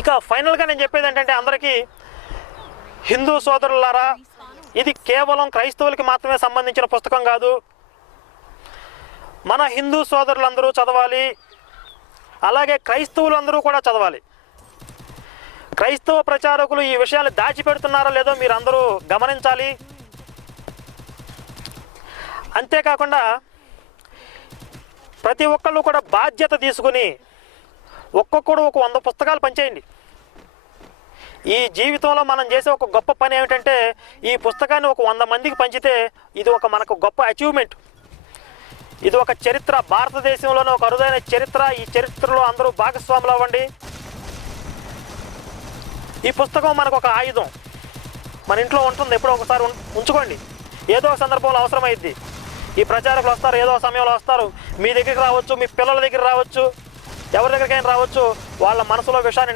ఇక ఫైనల్గా నేను చెప్పేది ఏంటంటే అందరికీ, హిందూ సోదరులారా, ఇది కేవలం క్రైస్తవులకి మాత్రమే సంబంధించిన పుస్తకం కాదు. మన హిందూ సోదరులందరూ చదవాలి, అలాగే క్రైస్తవులు అందరూ కూడా చదవాలి. క్రైస్తవ ప్రచారకులు ఈ విషయాన్ని దాచిపెడుతున్నారో లేదో మీరు అందరూ గమనించాలి. అంతేకాకుండా ప్రతి ఒక్కళ్ళు కూడా బాధ్యత తీసుకుని ఒక్కొక్కడు ఒక 100 పుస్తకాలు పంచేయండి. ఈ జీవితంలో మనం చేసే ఒక గొప్ప పని ఏమిటంటే, ఈ పుస్తకాన్ని ఒక 100 మందికి పంచితే ఇది ఒక మనకు గొప్ప అచీవ్మెంట్. ఇది ఒక చరిత్ర, భారతదేశంలోనే ఒక అరుదైన చరిత్ర. ఈ చరిత్రలో అందరూ భాగస్వాములు అవ్వండి. ఈ పుస్తకం మనకు ఒక ఆయుధం, మన ఇంట్లో ఉంటుంది, ఎప్పుడో ఒకసారి ఉంచుకోండి. ఏదో ఒక సందర్భంలో అవసరమైద్ది. ఈ ప్రచారకులు వస్తారు, ఏదో సమయంలో వస్తారు, మీ దగ్గరికి రావచ్చు, మీ పిల్లల దగ్గర రావచ్చు, ఎవరి దగ్గరికైనా రావచ్చు. వాళ్ళ మనసులో విషయాన్ని